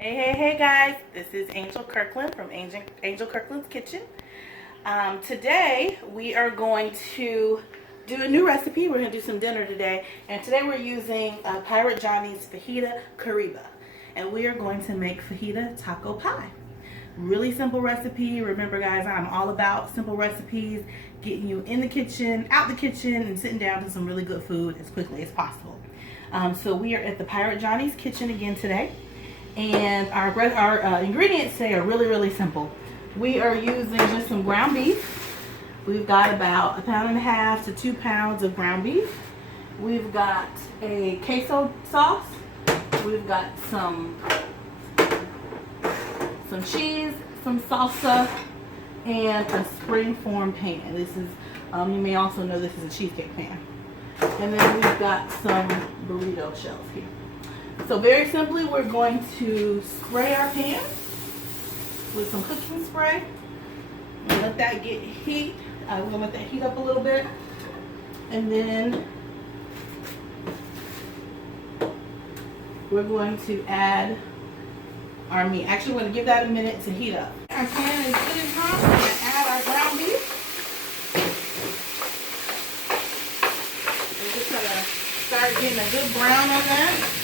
Hey guys, this is Angel Kirkland from Angel Kirkland's Kitchen. Today we are going to do a new recipe. We're going to do some dinner today, and today we're using Pirate Johnny's Fajita Cariba, and we are going to make fajita taco pie. Really simple recipe. Remember guys, I'm all about simple recipes, getting you in the kitchen, out the kitchen, and sitting down to some really good food as quickly as possible. So we are at the Pirate Johnny's kitchen again today. And our ingredients today are really simple. We are using just some ground beef. We've got about 1.5 pounds to 2 pounds of ground beef. We've got a queso sauce. We've got some cheese, some salsa, and a springform pan. This is, you may also know this is a cheesecake pan. And then we've got some burrito shells here. So very simply, we're going to spray our pan with some cooking spray. And let that get heat. We're going to let that heat up a little bit. And then we're going to add our meat. Actually, we're going to give that a minute to heat up. Our pan is good and hot. We're going to add our ground beef. We're just going to start getting a good brown on that.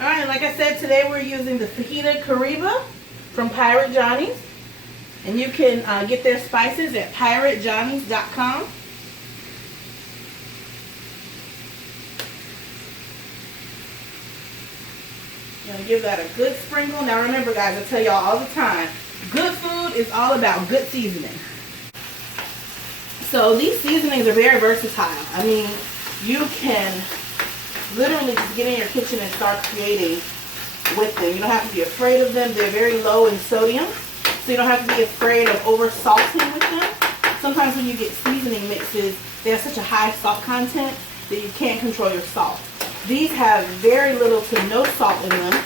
Alright, like I said, today we're using the Fajita Cariba from Pirate Johnny's. And you can get their spices at piratejohnny's.com. You're going to give that a good sprinkle. Now remember guys, I tell y'all all the time, good food is all about good seasoning. So these seasonings are very versatile. I mean, you can literally just get in your kitchen and start creating with them. You don't have to be afraid of them. They're very low in sodium, so you don't have to be afraid of over salting with them. Sometimes when you get seasoning mixes, they have such a high salt content that you can't control your salt. These have very little to no salt in them.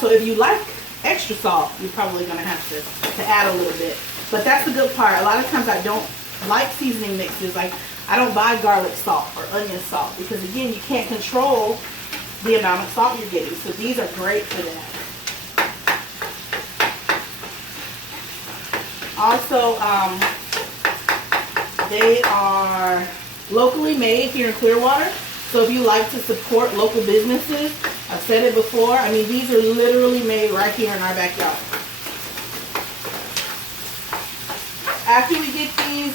So if you like extra salt, you're probably going to have to add a little bit. But that's the good part. A lot of times I don't like seasoning mixes. Like, I don't buy garlic salt or onion salt because, again, you can't control the amount of salt you're getting. So these are great for that. Also, they are locally made here in Clearwater. So if you like to support local businesses, I've said it before, I mean, these are literally made right here in our backyard. After we get these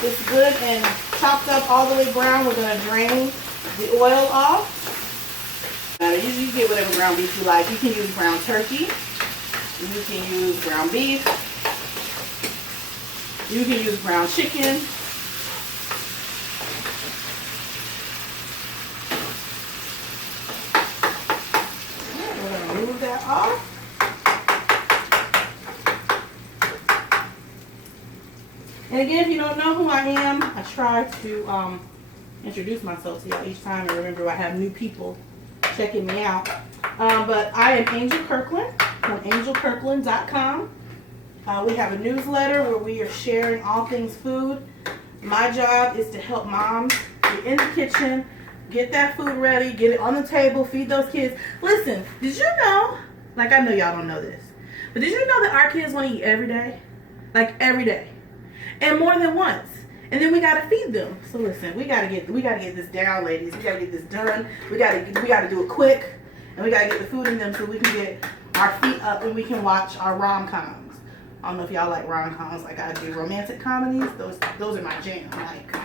this good and chopped up all the way brown, we're going to drain the oil off. Now, you get whatever ground beef you like. You can use ground turkey. You can use ground beef. You can use ground chicken. We're going to remove that off. And again, if you don't know who I am, I try to introduce myself to y'all each time, and remember I have new people checking me out. But I am Angel Kirkland from angelkirkland.com. We have a newsletter where we are sharing all things food. My job is to help moms get in the kitchen, get that food ready, get it on the table, feed those kids. Listen, did you know, like I know y'all don't know this, but did you know that our kids want to eat every day? Like every day. And more than once. And then we gotta feed them. So listen, we gotta get this down, ladies. We gotta get this done. We gotta do it quick, and we gotta get the food in them so we can get our feet up and we can watch our rom-coms. I don't know if y'all like rom-coms like I do. Romantic comedies, those are my jam. Like,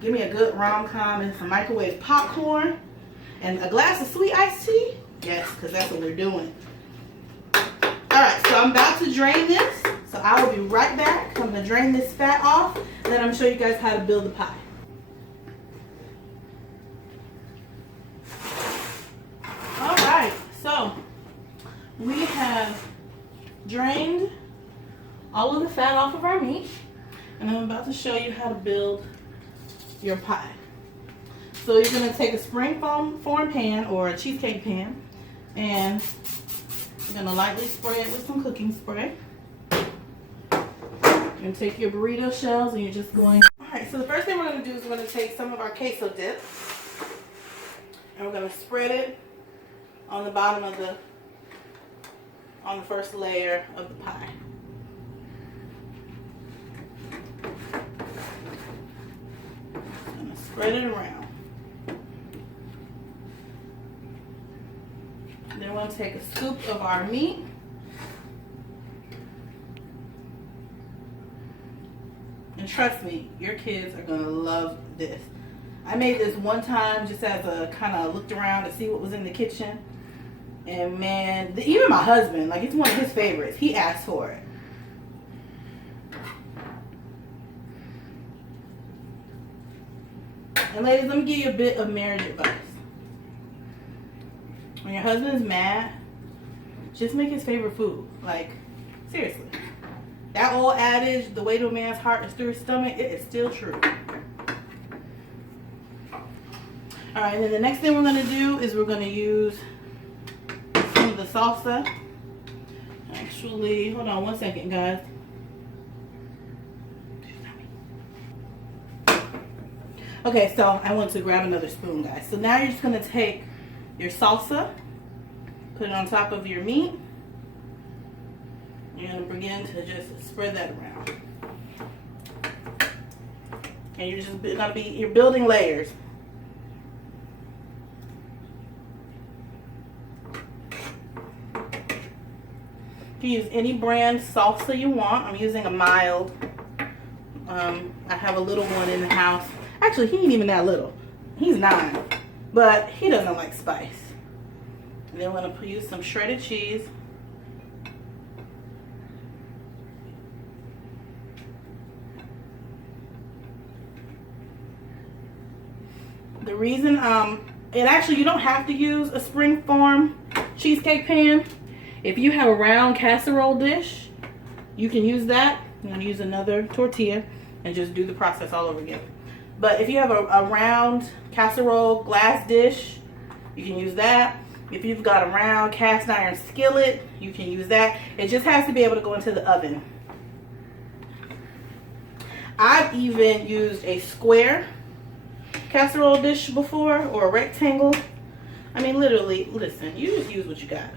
give me a good rom-com and some microwave popcorn and a glass of sweet iced tea. Yes, because that's what we're doing. Alright, so I'm about to drain this. So I will be right back. I'm going to drain this fat off, and then I'm going to show you guys how to build the pie. Alright, so we have drained all of the fat off of our meat, and I'm about to show you how to build your pie. So you're going to take a springform pan or a cheesecake pan, and you're going to lightly spray it with some cooking spray. You're going to take your burrito shells and you're just going. Alright, Alright, so the first thing we're going to do is we're going to take some of our queso dip and we're going to spread it on the bottom of on the first layer of the pie. I'm going to spread it around. Then we're going to take a scoop of our meat. And trust me, your kids are going to love this. I made this one time just as a kind of looked around to see what was in the kitchen. And man, even my husband, like it's one of his favorites. He asked for it. And ladies, let me give you a bit of marriage advice. When your husband's mad, just make his favorite food. Like, seriously. That old adage, the way to a man's heart is through his stomach, it is still true. Alright, and then the next thing we're going to do is we're going to use some of the salsa. Actually, hold on one second, guys. Okay, so I want to grab another spoon, guys. So now you're just going to take your salsa, put it on top of your meat. You're going to begin to just spread that around. And you're just going to be, you're building layers. You can use any brand salsa you want. I'm using a mild. I have a little one in the house. Actually, he ain't even that little. He's 9. But he doesn't like spice. And then we're going to use some shredded cheese. The reason, and actually you don't have to use a springform cheesecake pan. If you have a round casserole dish, you can use that. I'm going to use another tortilla and just do the process all over again. But if you have a round casserole glass dish, you can use that. If you've got a round cast iron skillet, you can use that. It just has to be able to go into the oven. I've even used a square casserole dish before, or a rectangle. I mean, literally, listen, you just use what you got.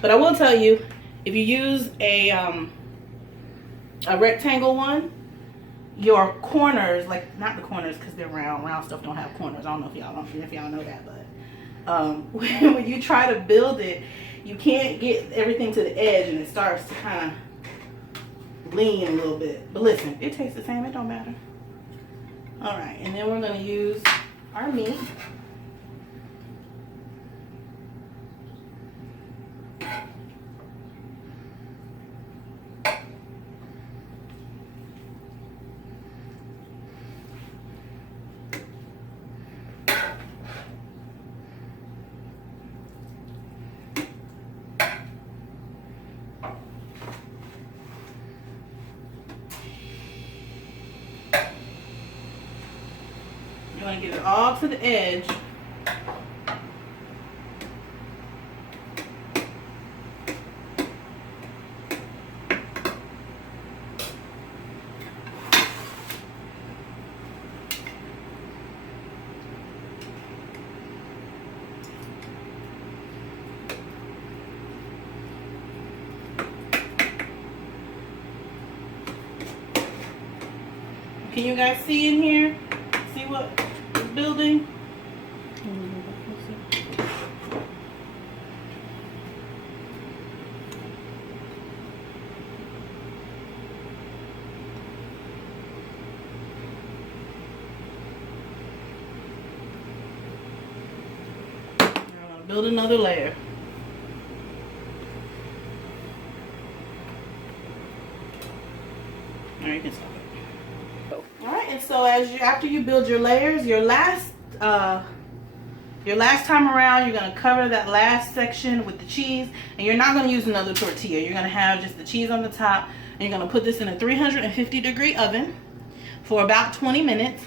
But I will tell you, if you use a rectangle one, your corners, like not the corners because they're round. Round stuff don't have corners. I don't know if y'all know that, but when you try to build it, you can't get everything to the edge, and it starts to kind of lean a little bit. But listen, it tastes the same. It don't matter. All right, and then we're going to use our meat. You want to get it all to the edge. Can you guys see in here? See what is building? Build another layer. There, you can stop it. All right, and so after you build your layers, your last time around, you're gonna cover that last section with the cheese, and you're not gonna use another tortilla. You're gonna have just the cheese on the top, and you're gonna put this in a 350-degree oven for about 20 minutes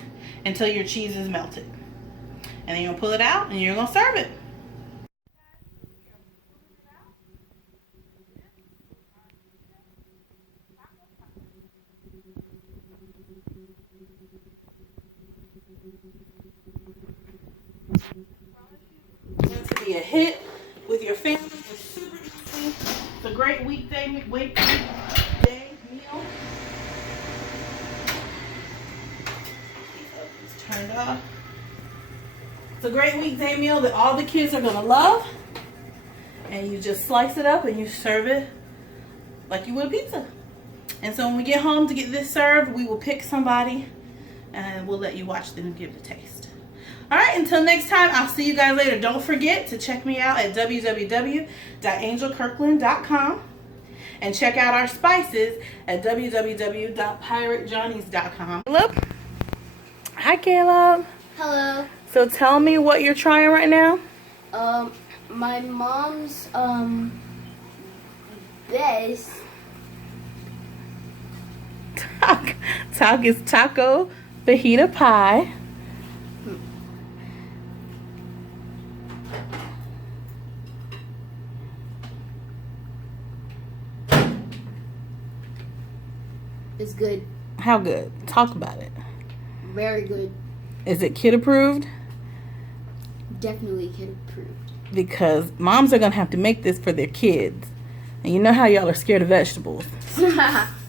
until your cheese is melted. And then you're gonna pull it out, and you're gonna serve it. hit with your family. It's super easy. It's a great weekday meal. It's turned off. It's a great weekday meal that all the kids are gonna love. And you just slice it up and you serve it like you would a pizza. And so when we get home to get this served, we will pick somebody and we'll let you watch them give it a taste. All right, until next time, I'll see you guys later. Don't forget to check me out at www.angelkirkland.com and check out our spices at www.piratejohnnies.com. Caleb? Hi, Caleb. Hello. So tell me what you're trying right now. My mom's best. Talk is taco fajita pie. It's good. How good? Talk about it. Very good. Is it kid approved? Definitely kid approved. Because moms are going to have to make this for their kids. And you know how y'all are scared of vegetables.